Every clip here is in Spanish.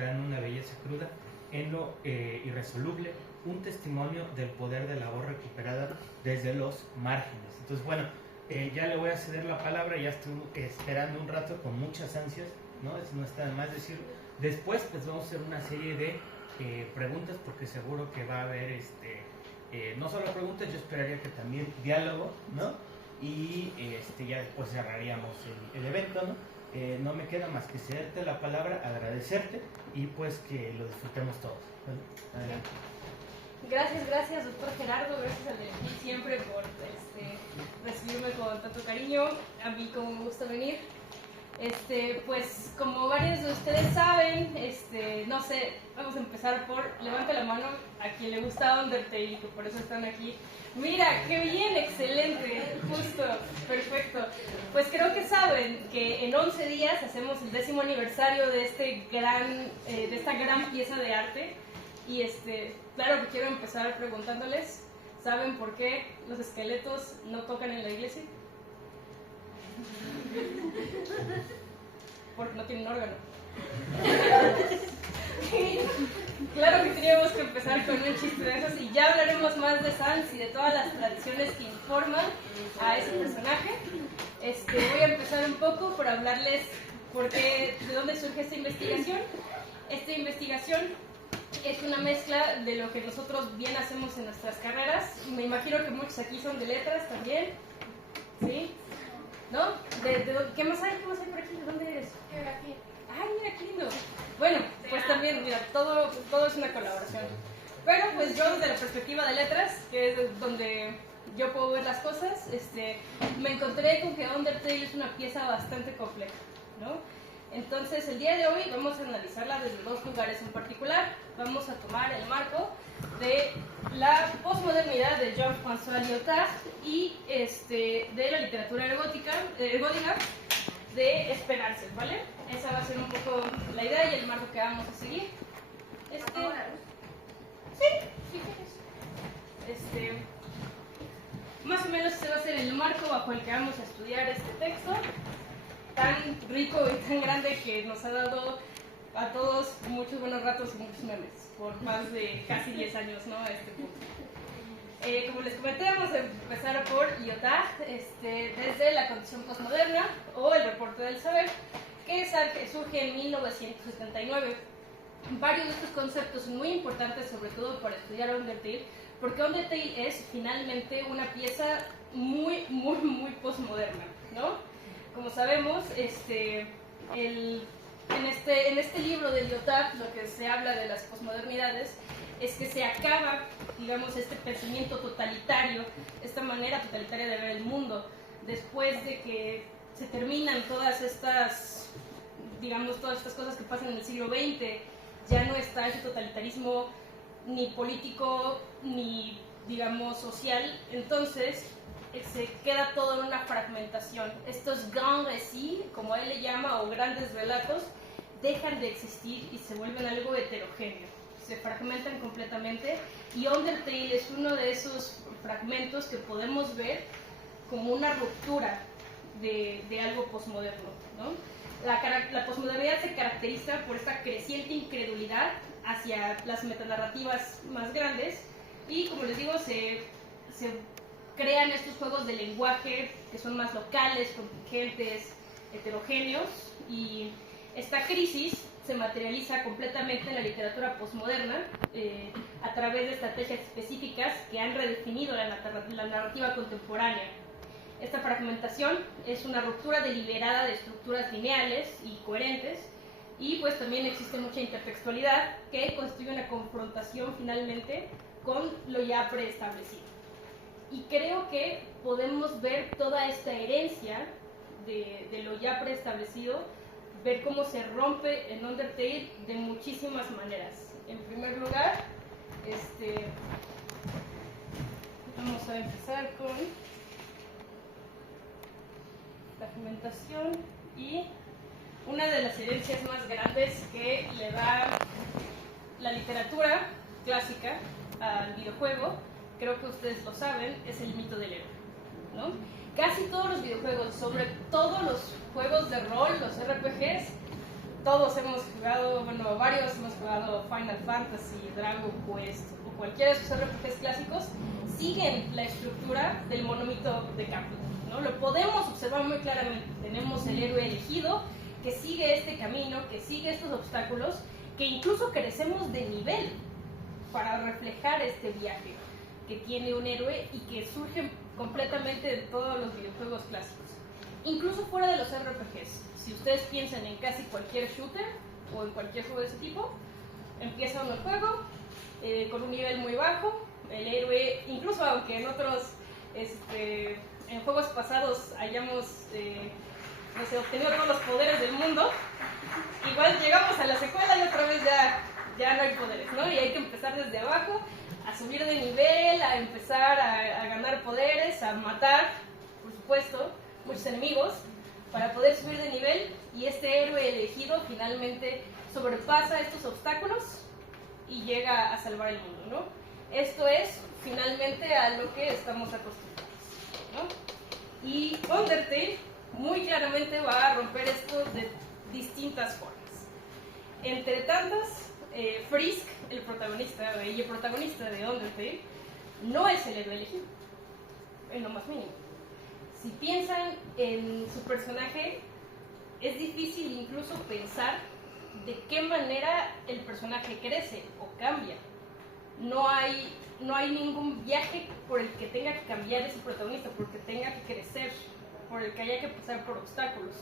recuperando una belleza cruda en lo irresoluble, un testimonio del poder de la voz recuperada desde los márgenes. Entonces, bueno, ya le voy a ceder la palabra, ya estoy esperando un rato con muchas ansias, ¿no? Eso no está de más decirlo. Después, pues vamos a hacer una serie de preguntas, porque seguro que va a haber, no solo preguntas, yo esperaría que también diálogo, ¿no? Y ya después cerraríamos el evento, ¿no? No me queda más que cederte la palabra, agradecerte y pues que lo disfrutemos todos. ¿Vale? Adelante. Gracias, doctor Gerardo, gracias al DELFIL siempre por recibirme con tanto cariño, a mí como me gusta venir. Pues como varios de ustedes saben, no sé, vamos a empezar por, levante la mano a quien le gusta Undertale y que por eso están aquí. Mira, qué bien, excelente, justo, perfecto. Pues creo que saben que en 11 días hacemos el 10º aniversario de esta gran pieza de arte. Y claro que quiero empezar preguntándoles, ¿saben por qué los esqueletos no tocan en la iglesia? Porque no tienen órgano. Claro que teníamos que empezar con un chiste de esos y ya hablaremos más de Sans y de todas las tradiciones que informan a ese personaje. Voy a empezar un poco por hablarles de dónde surge esta investigación. Esta investigación es una mezcla de lo que nosotros bien hacemos en nuestras carreras. Me imagino que muchos aquí son de letras también. ¿Sí? ¿No? ¿Qué más hay? ¿Qué más hay por aquí? ¿De dónde eres? Geografía. ¡Ay, mira qué lindo! Bueno, pues también, mira, todo es una colaboración. Pero pues yo desde la perspectiva de letras, que es donde yo puedo ver las cosas, me encontré con que Undertale es una pieza bastante compleja, ¿no? Entonces el día de hoy vamos a analizarla desde dos lugares en particular. Vamos a tomar el marco de la posmodernidad de Jean-François Lyotard y de la literatura ergótica de Esperanza, ¿vale? Esa va a ser un poco la idea y el marco que vamos a seguir. Sí. Más o menos ese va a ser el marco bajo el que vamos a estudiar este texto tan rico y tan grande que nos ha dado a todos muchos buenos ratos y muchos memes por más de casi 10 años, ¿no? A este punto. Como les comenté, vamos a empezar por Lyotard, desde la condición postmoderna o el reporte del saber, que surge en 1979. Varios de estos conceptos son muy importantes, sobre todo para estudiar Undertale, porque Undertale es finalmente una pieza muy, muy, muy postmoderna, ¿no? Como sabemos, en este libro de Lyotard lo que se habla de las posmodernidades es que se acaba, digamos, este pensamiento totalitario, esta manera totalitaria de ver el mundo, después de que se terminan todas estas cosas que pasan en el siglo XX. Ya no está ese totalitarismo ni político ni, digamos, social. Entonces se queda todo en una fragmentación. Estos grands récits, como él le llama, o grandes relatos, dejan de existir y se vuelven algo heterogéneo. Se fragmentan completamente y Undertale es uno de esos fragmentos que podemos ver como una ruptura de algo posmoderno, ¿no? La posmodernidad se caracteriza por esta creciente incredulidad hacia las metanarrativas más grandes y, como les digo, se crean estos juegos de lenguaje que son más locales, contingentes, heterogéneos, y esta crisis se materializa completamente en la literatura posmoderna a través de estrategias específicas que han redefinido la narrativa contemporánea. Esta fragmentación es una ruptura deliberada de estructuras lineales y coherentes, y pues también existe mucha intertextualidad que constituye una confrontación finalmente con lo ya preestablecido. Y creo que podemos ver toda esta herencia de lo ya preestablecido, ver cómo se rompe en Undertale de muchísimas maneras. En primer lugar, vamos a empezar con la fragmentación, y una de las herencias más grandes que le da la literatura clásica al videojuego, creo que ustedes lo saben, es el mito del héroe, ¿no? Casi todos los videojuegos, sobre todo los juegos de rol, los RPGs, todos hemos jugado, bueno, varios hemos jugado Final Fantasy, Dragon Quest o cualquiera de sus RPGs clásicos, siguen la estructura del monomito de Capcom, ¿no? Lo podemos observar muy claramente. Tenemos el héroe elegido que sigue este camino, que sigue estos obstáculos, que incluso crecemos de nivel para reflejar este viaje que tiene un héroe y que surge completamente de todos los videojuegos clásicos. Incluso fuera de los RPGs, si ustedes piensan en casi cualquier shooter o en cualquier juego de ese tipo, empieza uno el juego con un nivel muy bajo, el héroe, incluso aunque en otros, en juegos pasados hayamos no sé, obtenido todos los poderes del mundo, igual llegamos a la secuela y otra vez ya no hay poderes, ¿no? Y hay que empezar desde abajo, a subir de nivel, a empezar a ganar poderes, a matar, por supuesto, muchos enemigos, para poder subir de nivel, y este héroe elegido finalmente sobrepasa estos obstáculos y llega a salvar el mundo, ¿no? Esto es finalmente a lo que estamos acostumbrados, ¿no? Y Undertale muy claramente va a romper esto de distintas formas. Entre tantas, Frisk, el protagonista de Undertale, no es el héroe elegido, en lo más mínimo. Si piensan en su personaje, es difícil incluso pensar de qué manera el personaje crece o cambia. No hay ningún viaje por el que tenga que cambiar ese protagonista, porque tenga que crecer, por el que haya que pasar por obstáculos.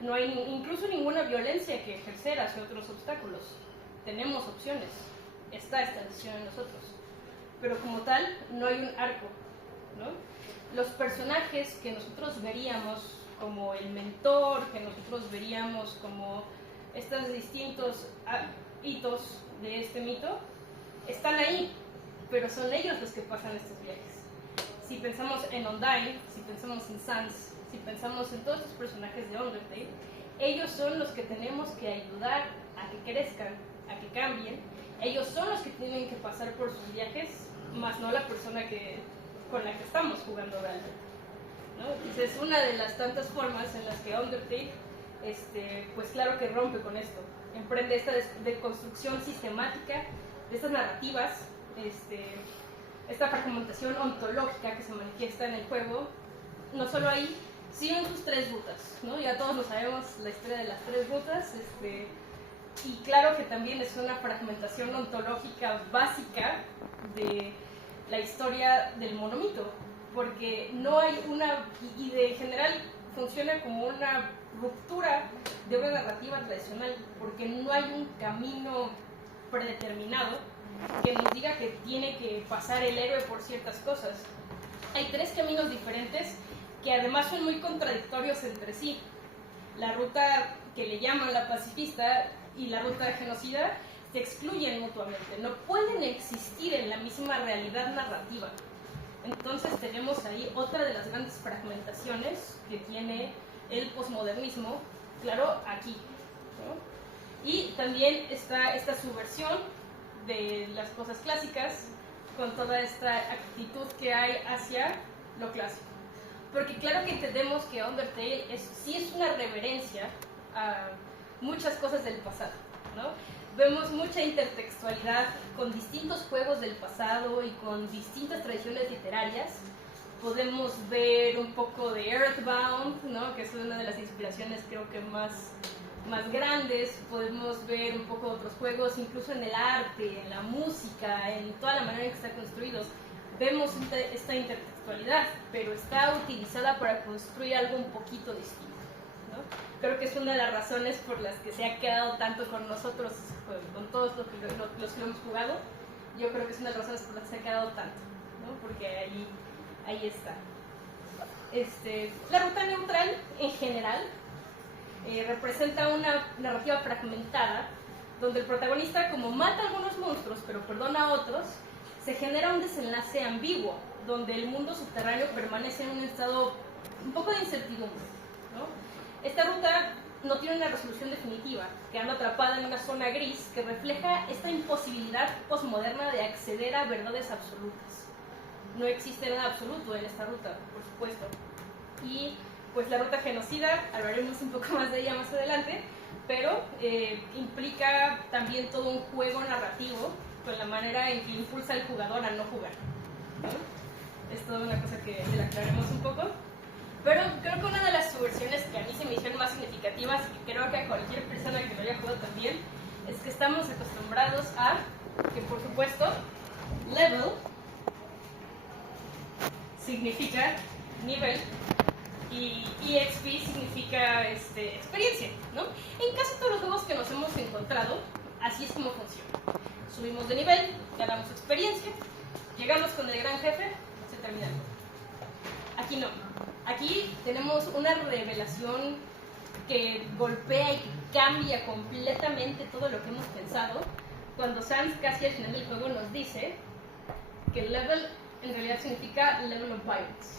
No hay incluso ninguna violencia que ejercer hacia otros obstáculos. Tenemos opciones, está esta decisión en nosotros, pero como tal no hay un arco, ¿no? Los personajes que nosotros veríamos como el mentor, que nosotros veríamos como estos distintos hitos de este mito, están ahí, pero son ellos los que pasan estos viajes. Si pensamos en Undyne, si pensamos en Sans, si pensamos en todos estos personajes de Undertale, ellos son los que tenemos que ayudar a que crezcan, a que cambien. Ellos son los que tienen que pasar por sus viajes, más no la persona con la que estamos jugando realmente, ¿no? Entonces, es una de las tantas formas en las que Undertale, pues claro que rompe con esto. Emprende esta deconstrucción sistemática de estas narrativas, esta fragmentación ontológica que se manifiesta en el juego. No solo ahí, sino en sus tres rutas, ¿no? Ya todos lo sabemos, la historia de las tres rutas, y claro que también es una fragmentación ontológica básica de la historia del monomito, porque no hay una, y de general funciona como una ruptura de una narrativa tradicional, porque no hay un camino predeterminado que nos diga que tiene que pasar el héroe por ciertas cosas. Hay tres caminos diferentes que además son muy contradictorios entre sí. La ruta que le llaman la pacifista y la ruta de genocida se excluyen mutuamente, no pueden existir en la misma realidad narrativa. Entonces tenemos ahí otra de las grandes fragmentaciones que tiene el posmodernismo, claro, aquí, ¿no? Y también está esta subversión de las cosas clásicas con toda esta actitud que hay hacia lo clásico. Porque claro que entendemos que Undertale sí es una reverencia a muchas cosas del pasado, ¿no? Vemos mucha intertextualidad con distintos juegos del pasado y con distintas tradiciones literarias. Podemos ver un poco de Earthbound, ¿no? Que es una de las inspiraciones creo que más grandes. Podemos ver un poco de otros juegos, incluso en el arte, en la música, en toda la manera en que están construidos. Vemos esta intertextualidad, pero está utilizada para construir algo un poquito distinto, ¿no? Creo que es una de las razones por las que se ha quedado tanto con nosotros, con todos los que lo hemos jugado. Yo creo que es una de las razones por las que se ha quedado tanto, ¿no? Porque ahí está. La ruta neutral, en general, representa una narrativa fragmentada, donde el protagonista, como mata a algunos monstruos, pero perdona a otros, se genera un desenlace ambiguo, donde el mundo subterráneo permanece en un estado un poco de incertidumbre, ¿no? Esta ruta no tiene una resolución definitiva, quedando atrapada en una zona gris que refleja esta imposibilidad posmoderna de acceder a verdades absolutas. No existe nada absoluto en esta ruta, por supuesto. Y pues la ruta genocida, hablaremos un poco más de ella más adelante, pero implica también todo un juego narrativo con la manera en que impulsa al jugador a no jugar, ¿no? Es toda una cosa que la aclaremos un poco. Pero creo que una de las subversiones que a mí se me hicieron más significativas y que creo que a cualquier persona que lo haya jugado también, es que estamos acostumbrados a que, por supuesto, level significa nivel y EXP significa experiencia, ¿no? En casi todos los juegos que nos hemos encontrado, así es como funciona. Subimos de nivel, ganamos experiencia, llegamos con el gran jefe, se termina el juego. Aquí no. Aquí tenemos una revelación que golpea y que cambia completamente todo lo que hemos pensado cuando Sans casi al final del juego nos dice que level en realidad significa level of violence,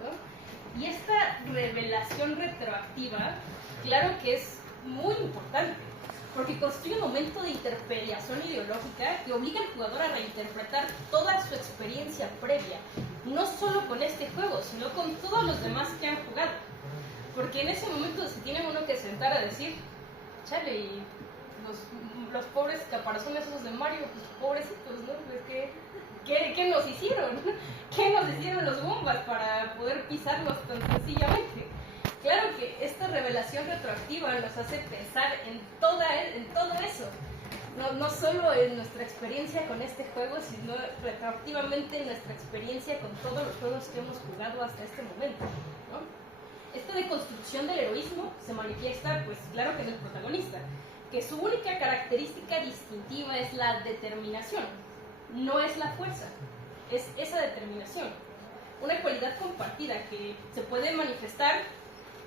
¿no? Y esta revelación retroactiva, claro que es muy importante, porque construye un momento de interpelación ideológica que obliga al jugador a reinterpretar toda su experiencia previa, no solo con este juego, sino con todos los demás que han jugado. Porque en ese momento se tiene uno que sentar a decir, chale, y los pobres caparazones esos de Mario, pues pobrecitos, ¿no? ¿Qué nos hicieron? ¿Qué nos hicieron los bombas para poder pisarlos tan sencillamente? Claro que esta revelación retroactiva nos hace pensar en todo eso. No solo en nuestra experiencia con este juego, sino retroactivamente en nuestra experiencia con todos los juegos que hemos jugado hasta este momento, ¿no? Esta deconstrucción del heroísmo se manifiesta, pues claro que en el protagonista, que su única característica distintiva es la determinación, no es la fuerza, es esa determinación. Una cualidad compartida que se puede manifestar,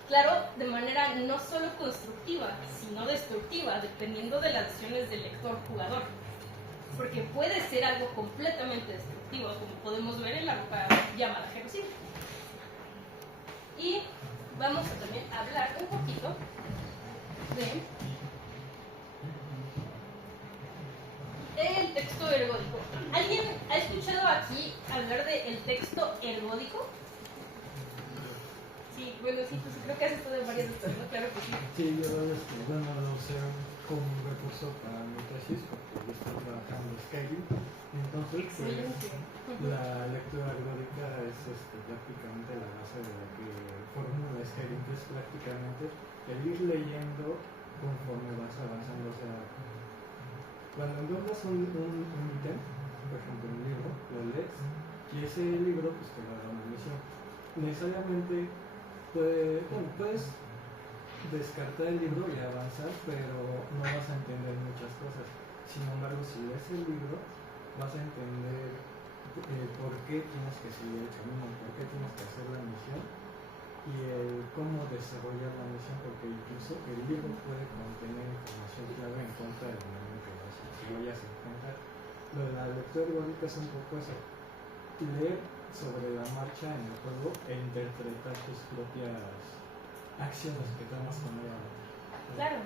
claro, de manera no solo constructiva, sino destructiva, dependiendo de las decisiones del lector-jugador. Porque puede ser algo completamente destructivo, como podemos ver en la roca llamada genocidio. Y vamos a también hablar un poquito del texto ergódico. ¿Alguien ha escuchado aquí hablar del texto ergódico? Sí, bueno, sí, pues creo que has estado en varias de estas, ¿no? Claro que sí. Sí, yo lo usé como un recurso para mi tesis porque yo estaba trabajando en Skyrim. Entonces, la lectura ergódica es prácticamente la base de la que formula Skyrim, que es prácticamente el ir leyendo conforme vas avanzando. O sea, cuando encuentras un ítem, por ejemplo un libro, lo lees y ese libro pues te va a dar una misión. Necesariamente puedes descartar el libro y avanzar, pero no vas a entender muchas cosas. Sin embargo, si lees el libro, vas a entender por qué tienes que seguir el camino, por qué tienes que hacer la misión y cómo desarrollar la misión, porque incluso el libro puede contener información clave en contra del enemigo que vayas a encontrar. Lo de la lectura ergódica es un poco eso, leer sobre la marcha en el juego e interpretar tus propias acciones que tomas con ella. Claro,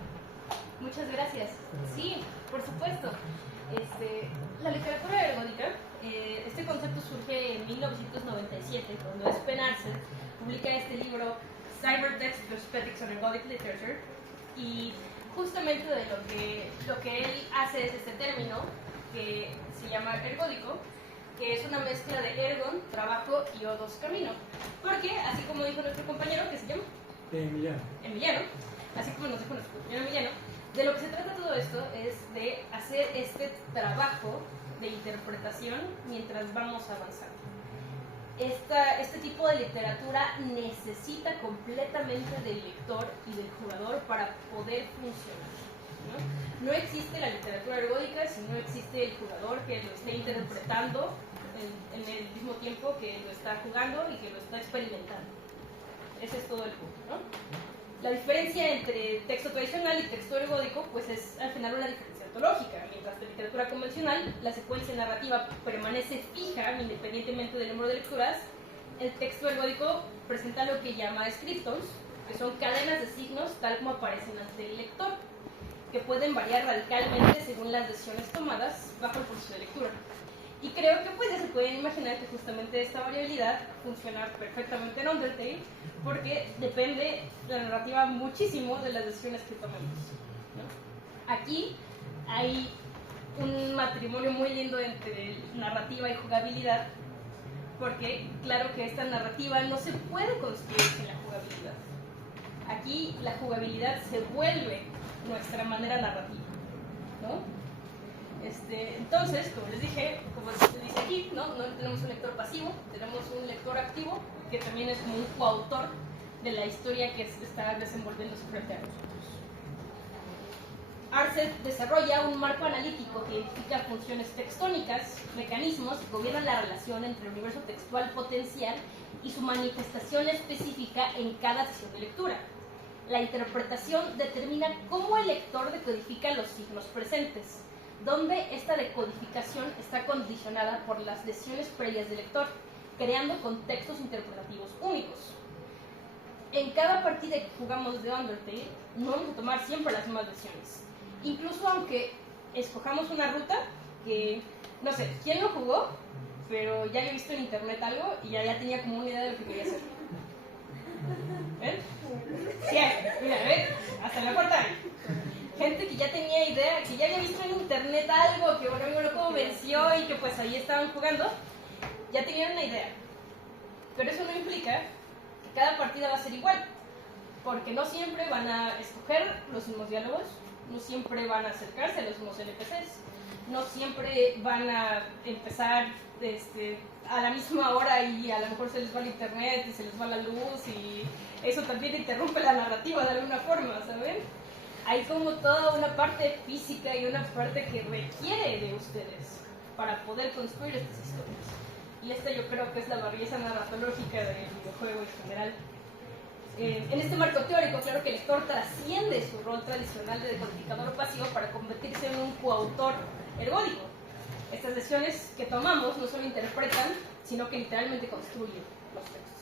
muchas gracias. Sí, por supuesto. La literatura ergódica, este concepto surge en 1997 cuando Sven Arntzen publica este libro Cybertext Perspectives on Ergodic Literature, y justamente de lo que él hace es este término que se llama ergódico, que es una mezcla de ergon, trabajo y odos, camino. Porque, así como dijo nuestro compañero, ¿qué se llama? Emiliano, así como nos dijo nuestro compañero Emiliano, de lo que se trata todo esto es de hacer este trabajo de interpretación mientras vamos avanzando. Este tipo de literatura necesita completamente del lector y del jugador para poder funcionar, ¿no? No existe la literatura ergódica si no existe el jugador que lo esté interpretando en el mismo tiempo que lo está jugando y que lo está experimentando. Ese es todo el punto, ¿no? La diferencia entre texto tradicional y texto ergódico pues es al final una diferencia ontológica. Mientras en literatura convencional la secuencia narrativa permanece fija independientemente del número de lecturas, el texto ergódico presenta lo que llama scriptons, que son cadenas de signos tal como aparecen ante el lector, que pueden variar radicalmente según las decisiones tomadas bajo el proceso de lectura. Y creo que pues ya se pueden imaginar que justamente esta variabilidad funciona perfectamente en Undertale, porque depende la narrativa muchísimo de las decisiones que tomemos, ¿no? Aquí hay un matrimonio muy lindo entre narrativa y jugabilidad, porque claro que esta narrativa no se puede construir sin la jugabilidad. Aquí la jugabilidad se vuelve nuestra manera narrativa, ¿no? Entonces, como les dije, como se dice aquí, ¿no? No tenemos un lector pasivo, tenemos un lector activo que también es como un coautor de la historia que se está desenvolviendo frente a nosotros. Arce desarrolla un marco analítico que identifica funciones textónicas, mecanismos que gobiernan la relación entre el universo textual potencial y su manifestación específica en cada sesión de lectura. La interpretación determina cómo el lector decodifica los signos presentes, donde esta decodificación está condicionada por las decisiones previas del lector, creando contextos interpretativos únicos. En cada partida que jugamos de Undertale, no vamos a tomar siempre las mismas decisiones. Incluso aunque escojamos una ruta que, no sé, ¿quién lo jugó? Pero ya había visto en internet algo y ya tenía como una idea de lo que quería hacer. ¿Ven? Sí, mira, ¿ven? Hasta la puerta. Gente que ya tenía idea, que ya había visto en internet algo, que bueno, lo convenció y que pues ahí estaban jugando, ya tenían una idea. Pero eso no implica que cada partida va a ser igual, porque no siempre van a escoger los mismos diálogos, no siempre van a acercarse a los mismos NPCs, no siempre van a empezar a la misma hora y a lo mejor se les va el internet y se les va la luz y eso también interrumpe la narrativa de alguna forma, ¿saben? Hay como toda una parte física y una parte que requiere de ustedes para poder construir estas historias. Y esta yo creo que es la belleza narratológica del videojuego en general. En este marco teórico, claro que el lector trasciende su rol tradicional de decodificador pasivo para convertirse en un coautor ergódico. Estas decisiones que tomamos no solo interpretan, sino que literalmente construyen los textos.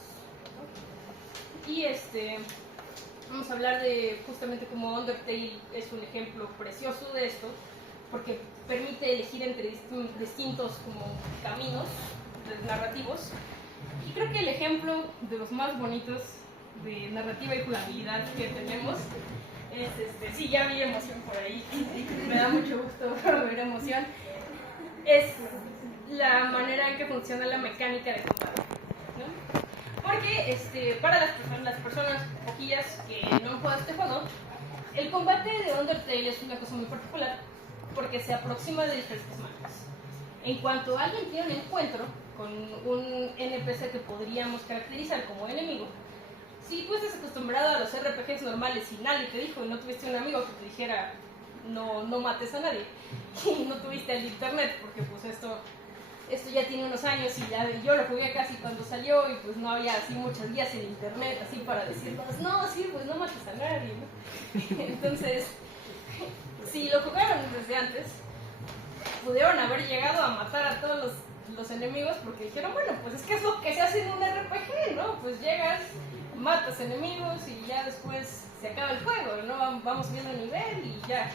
Y vamos a hablar de justamente cómo Undertale es un ejemplo precioso de esto, porque permite elegir entre distintos como caminos narrativos. Y creo que el ejemplo de los más bonitos de narrativa y jugabilidad que tenemos es, sí, ya vi emoción por ahí, me da mucho gusto ver emoción, es la manera en que funciona la mecánica de combate, ¿no? Porque para las personas poquillas que no han jugado este juego, el combate de Undertale es una cosa muy particular porque se aproxima de diferentes maneras. En cuanto alguien tiene un encuentro con un NPC que podríamos caracterizar como enemigo, si tú estás acostumbrado a los RPGs normales y nadie te dijo y no tuviste un amigo que te dijera no mates a nadie y no tuviste el internet porque pues esto ya tiene unos años y ya yo lo jugué casi cuando salió y pues no había así muchas guías en internet así para decirnos, no, sí, pues no mates a nadie, ¿no? Entonces, si lo jugaron desde antes, pudieron haber llegado a matar a todos los enemigos porque dijeron, bueno, pues es que es lo que se hace en un RPG, ¿no? Pues llegas, matas enemigos y ya después se acaba el juego, ¿no? Vamos subiendo el nivel y ya.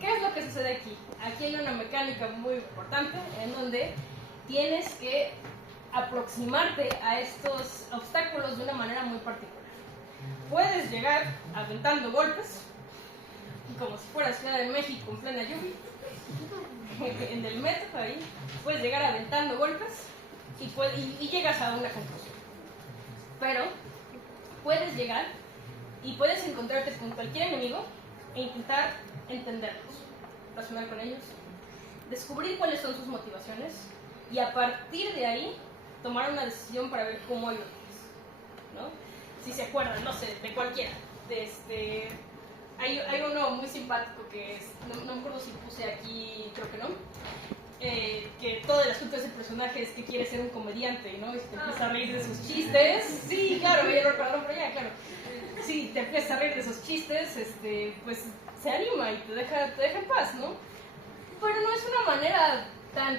¿Qué es lo que sucede aquí? Aquí hay una mecánica muy importante en donde tienes que aproximarte a estos obstáculos de una manera muy particular. Puedes llegar aventando golpes, como si fuera Ciudad de México en plena lluvia, en el metro ahí, puedes llegar aventando golpes y llegas a una conclusión. Pero puedes llegar y puedes encontrarte con cualquier enemigo e intentar entenderlos, razonar con ellos, descubrir cuáles son sus motivaciones y a partir de ahí tomar una decisión para ver cómo ayudarles, ¿no? Si se acuerdan, no sé, de cualquiera. Hay uno muy simpático que es, no me acuerdo si puse aquí, creo que no, que todo el asunto de ese personaje es que quiere ser un comediante, ¿no? Y se te empieza a reír de sus chistes. Sí, claro, ya lo recordaron por allá, claro. Sí, te empiezas a reír de esos chistes, pues se anima y te deja en paz, ¿no? Pero no es una manera tan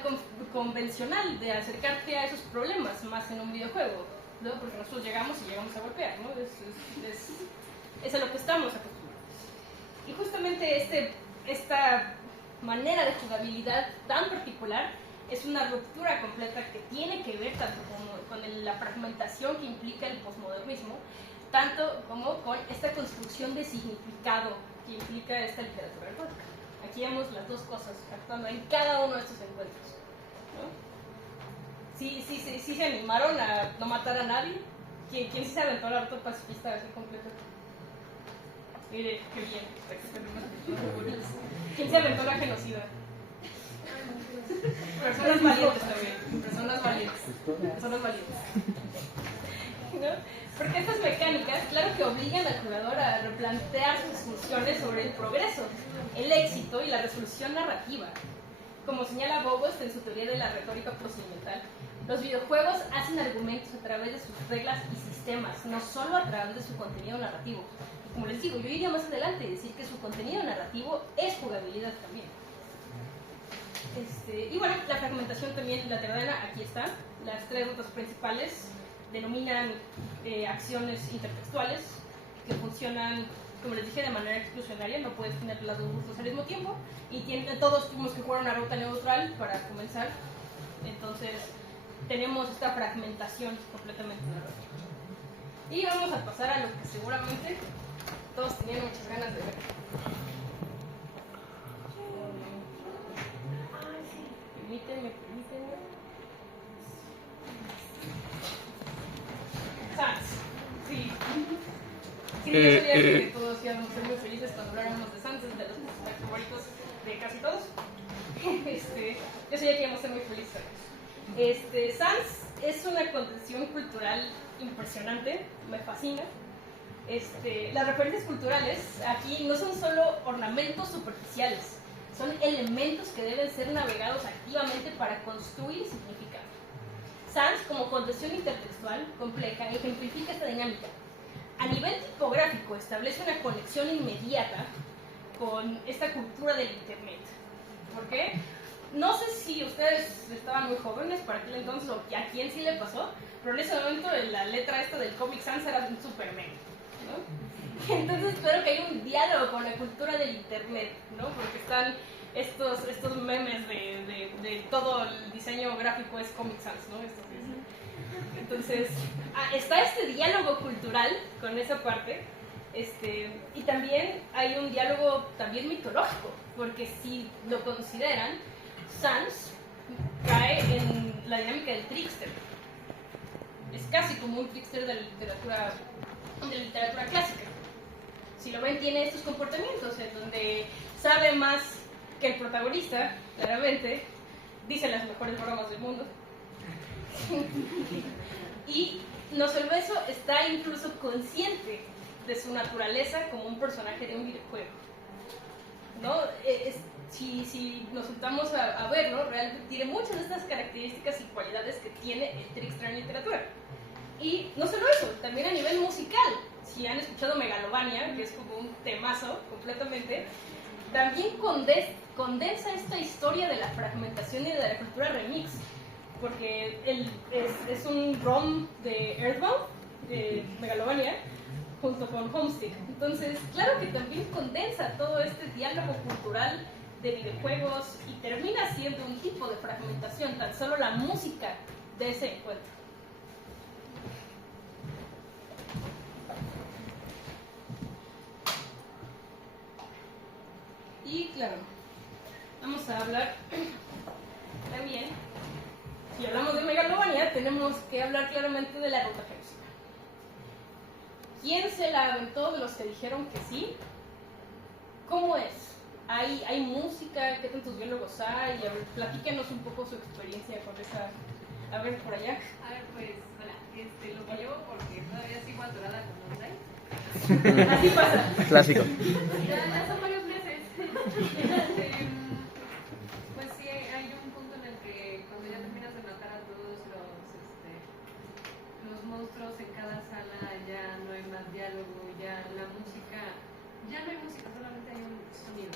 convencional de acercarte a esos problemas, más en un videojuego, ¿no? Porque nosotros llegamos a golpear, ¿no? Es a lo que estamos acostumbrados. Y justamente esta manera de jugabilidad tan particular es una ruptura completa que tiene que ver tanto con la fragmentación que implica el posmodernismo, tanto como con esta construcción de significado que implica esta literatura gótica. Aquí vemos las dos cosas actuando en cada uno de estos encuentros, ¿no? Sí se animaron a no matar a nadie. ¿Quién sí se aventó la ruta pacifista así completa? Mire, qué bien. ¿Quién se aventó la genocida? Personas valientes también. Personas valientes. ¿No? Porque estas mecánicas, claro que obligan al jugador a replantear sus funciones sobre el progreso, el éxito y la resolución narrativa. Como señala Bogost en su teoría de la retórica procedimental, los videojuegos hacen argumentos a través de sus reglas y sistemas, no solo a través de su contenido narrativo. Como les digo, yo iría más adelante y decir que su contenido narrativo es jugabilidad también. Y bueno, la fragmentación también la terrena, aquí está. Las tres rutas principales denominan acciones intertextuales que funcionan, como les dije, de manera exclusionaria. No puedes tener las dos rutas al mismo tiempo y todos tuvimos que jugar una ruta neutral para comenzar. Entonces tenemos esta fragmentación completamente narrativa. Y vamos a pasar a lo que seguramente todos tenían muchas ganas de ver. Permítanme. Sans. Sí. Sí, yo sabía que todos íbamos a ser muy felices cuando habláramos de Sans, es de los personajes favoritos de casi todos. Yo sabía que íbamos a ser muy felices. Sans es una condición cultural impresionante, me fascina. Las referencias culturales aquí no son solo ornamentos superficiales, son elementos que deben ser navegados activamente para construir significado. Sans, como condición intertextual compleja, ejemplifica esta dinámica. A nivel tipográfico, establece una conexión inmediata con esta cultura del Internet. ¿Por qué? No sé si ustedes estaban muy jóvenes para aquel entonces o a quién sí le pasó, pero en ese momento la letra esta del Comic Sans era un Superman, ¿no? Entonces claro que hay un diálogo con la cultura del Internet, ¿no? Porque están estos memes de todo el diseño gráfico es Comic Sans, ¿no? Entonces está este diálogo cultural con esa parte, y también hay un diálogo también mitológico, porque si lo consideran, Sans cae en la dinámica del trickster. Es casi como un trickster de la literatura clásica. Si lo ven, tiene estos comportamientos en donde sabe más que el protagonista, claramente, dice las mejores bromas del mundo. Y no solo eso, está incluso consciente de su naturaleza como un personaje de un videojuego, ¿no? Si nos sentamos a verlo, realmente tiene muchas de estas características y cualidades que tiene el trickster en literatura. Y no solo eso, también a nivel musical. Si han escuchado Megalovania, que es como un temazo completamente, también condensa esta historia de la fragmentación y de la cultura remix, porque es un ROM de Earthbound, de Megalovania, junto con Homestick. Entonces, claro que también condensa todo este diálogo cultural de videojuegos y termina siendo un tipo de fragmentación, tan solo la música de ese encuentro. Y claro, vamos a hablar también, si hablamos de Megalovania, tenemos que hablar claramente de la ruta genocida. ¿Quién se la aventó de los que dijeron que sí? ¿Cómo es? ¿Hay música? ¿Qué tantos diálogos hay? A ver, platíquenos un poco su experiencia con esa... A ver, por allá. A ver, pues, hola, lo llevo porque todavía sigo atorada como un Así pasa. Clásico. Ya son varios meses. Pues sí, hay un punto en el que cuando ya terminas de matar a todos los monstruos en cada sala, ya no hay más diálogo, ya la música, ya no hay música, solamente hay un sonido.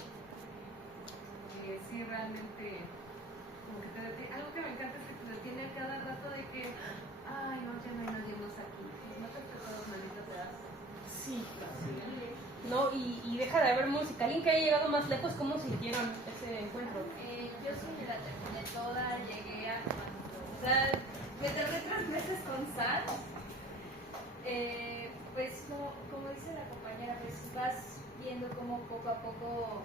Sí, realmente, como que te detiene. Algo que me encanta es que te detiene a cada rato de que, ay, no, ya no hay nadie más aquí. No te todos, maldito pedazo. Sí. ¿no? Y deja de haber música. ¿Alguien que haya llegado más lejos, cómo sintieron ese encuentro? Yo sí me la terminé toda, llegué a cuando... O sea, me tardé 3 meses con Sal. Pues como dice la compañera, pues vas viendo cómo poco a poco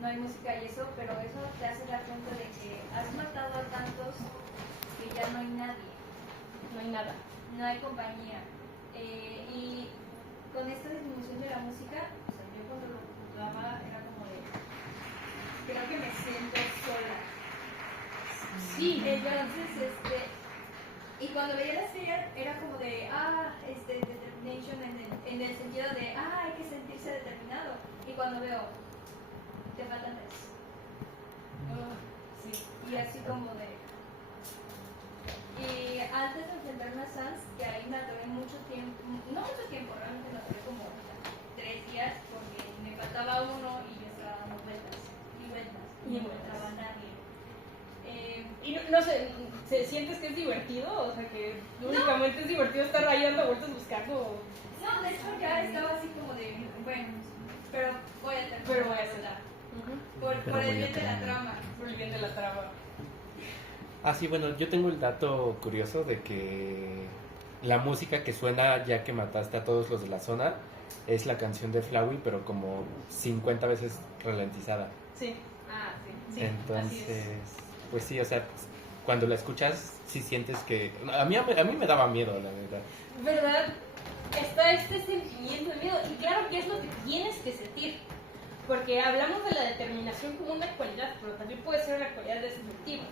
no hay música y eso, pero eso te hace dar cuenta de que has matado a tantos que ya no hay nadie. No hay nada. No hay compañía. Y con esta disminución de la música, o sea, yo cuando lo jugaba era como de, creo que me siento sola. Sí, Entonces, y cuando veía la serie era como de, determination en el sentido de, hay que sentirse determinado. Y cuando veo, te faltan 3. Sí, y así como de... Y antes de enfrentarme a Sans, que ahí me atoré mucho tiempo, no mucho tiempo, realmente me atoré como 3 días, porque me faltaba uno y yo estaba dando vueltas y vueltas, y no encontraba a nadie. Y no sé, ¿sientes que es divertido? O sea, que únicamente es divertido estar ahí dando vueltas buscando. No, de hecho ya estaba así como de, bueno, pero voy a terminar. Pero voy a hacerla. Por el bien de la trama. Por el bien de la trama. Ah, sí, bueno, yo tengo el dato curioso de que la música que suena ya que mataste a todos los de la zona es la canción de Flowey, pero como 50 veces ralentizada. Sí. Sí. Entonces, pues sí, o sea, cuando la escuchas, sí sientes que... A mí me daba miedo, la verdad. ¿Verdad? Está este sentimiento de miedo. Y claro que es lo que tienes que sentir. Porque hablamos de la determinación como una cualidad, pero también puede ser una cualidad destructiva.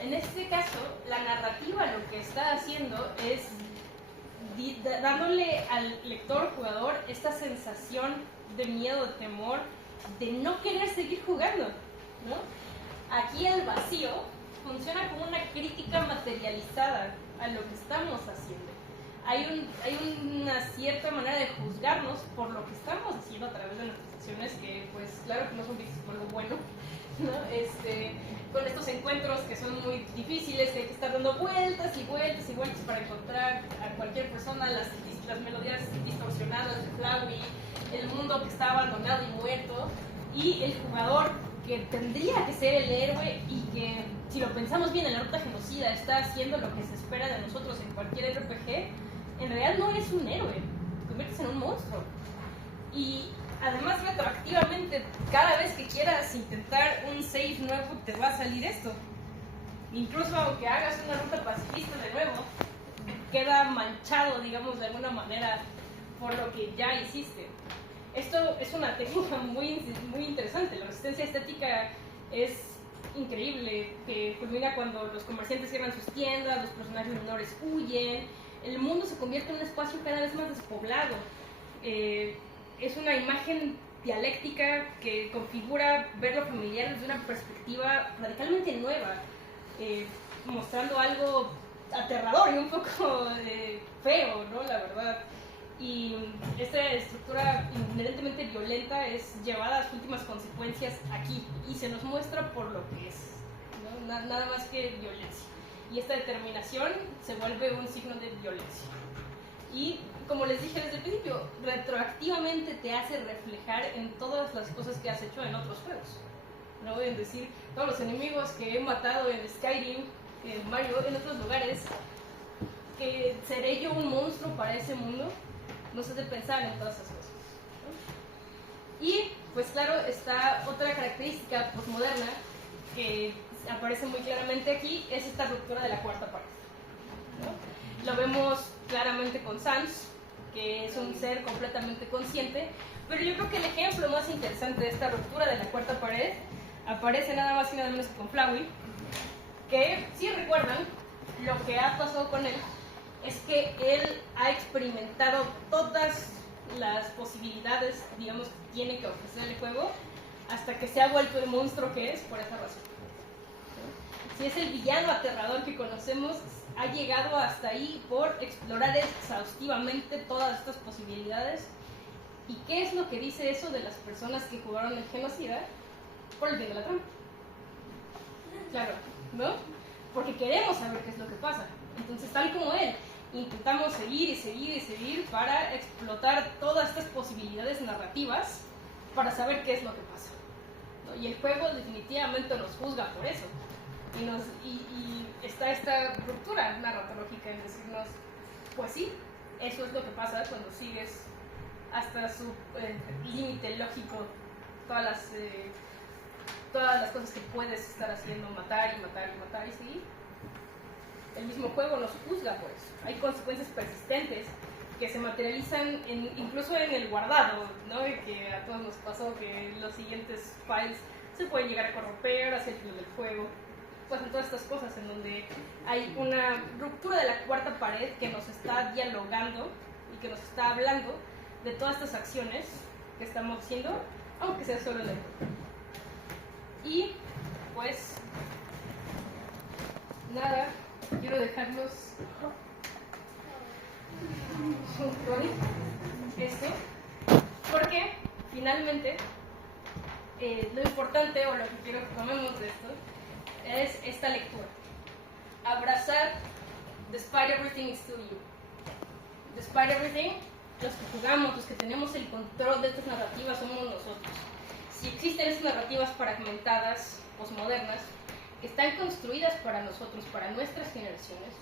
En este caso, la narrativa lo que está haciendo es dándole al lector o jugador esta sensación de miedo, de temor, de no querer seguir jugando, ¿no? Aquí el vacío funciona como una crítica materializada a lo que estamos haciendo. Hay una cierta manera de juzgarnos por lo que estamos haciendo a través de nuestras acciones, que pues claro que no son vistas como algo bueno, ¿no? Con estos encuentros que son muy difíciles, que hay que estar dando vueltas y vueltas y vueltas para encontrar a cualquier persona, las melodías distorsionadas de Flowey, el mundo que está abandonado y muerto, y el jugador que tendría que ser el héroe y que, si lo pensamos bien, el Horta Genocida está haciendo lo que se espera de nosotros en cualquier RPG, en realidad no eres un héroe, te conviertes en un monstruo. Y además, retroactivamente, cada vez que quieras intentar un save nuevo, te va a salir esto. Incluso aunque hagas una ruta pacifista de nuevo, queda manchado, digamos, de alguna manera por lo que ya hiciste. Esto es una técnica muy interesante. La resistencia estética es increíble, que culmina cuando los comerciantes cierran sus tiendas, los personajes menores huyen, el mundo se convierte en un espacio cada vez más despoblado. Es una imagen dialéctica que configura ver lo familiar desde una perspectiva radicalmente nueva, mostrando algo aterrador y un poco feo, ¿no? La verdad. Y esta estructura inherentemente violenta es llevada a sus últimas consecuencias aquí y se nos muestra por lo que es, ¿no? Nada más que violencia. Y esta determinación se vuelve un signo de violencia. Y como les dije desde el principio, retroactivamente te hace reflejar en todas las cosas que has hecho en otros juegos, ¿no? Es decir, todos los enemigos que he matado en Skyrim, en Mario, en otros lugares, que seré yo un monstruo para ese mundo, nos hace pensar en todas esas cosas, ¿no? Y pues claro, está otra característica postmoderna que aparece muy claramente aquí, es esta ruptura de la cuarta pared, ¿no? Lo vemos claramente con Sans, que es un ser completamente consciente, pero yo creo que el ejemplo más interesante de esta ruptura de la cuarta pared aparece nada más y nada menos que con Flowey, que si recuerdan, lo que ha pasado con él es que él ha experimentado todas las posibilidades, digamos, que tiene que ofrecer el juego, hasta que se ha vuelto el monstruo que es por esa razón. Si es el villano aterrador que conocemos, ha llegado hasta ahí por explorar exhaustivamente todas estas posibilidades. ¿Y qué es lo que dice eso de las personas que jugaron el genocida? Por el bien de la trama. Claro, ¿no? Porque queremos saber qué es lo que pasa. Entonces, tal como él intentamos seguir y seguir y seguir para explotar todas estas posibilidades narrativas para saber qué es lo que pasa, ¿no? Y el juego definitivamente nos juzga por eso. Y está esta ruptura narratológica en decirnos, pues sí, eso es lo que pasa cuando sigues hasta su límite lógico todas las cosas que puedes estar haciendo, matar y matar y matar y seguir. El mismo juego nos juzga por eso. Hay consecuencias persistentes que se materializan incluso en el guardado, ¿no? Y que a todos nos pasó que los siguientes files se pueden llegar a corromper hacia el final del juego. Pasan todas estas cosas en donde hay una ruptura de la cuarta pared que nos está dialogando y que nos está hablando de todas estas acciones que estamos haciendo, aunque sea solo en el juego. Y pues nada, quiero dejarlos con esto, porque finalmente lo importante o lo que quiero que tomemos de esto es esta lectura. Abrazar Despite Everything is Still You. Despite Everything, los que jugamos, los que tenemos el control de estas narrativas somos nosotros. Si existen estas narrativas fragmentadas, posmodernas, que están construidas para nosotros, para nuestras generaciones,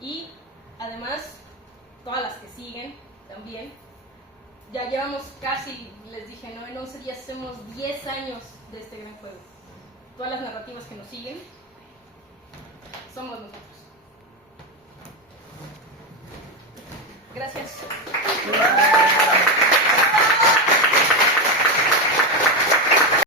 y además todas las que siguen también, ya llevamos casi, les dije, ¿no? En 11 días hacemos 10 años de este gran juego. Todas las narrativas que nos siguen somos nosotros. Gracias.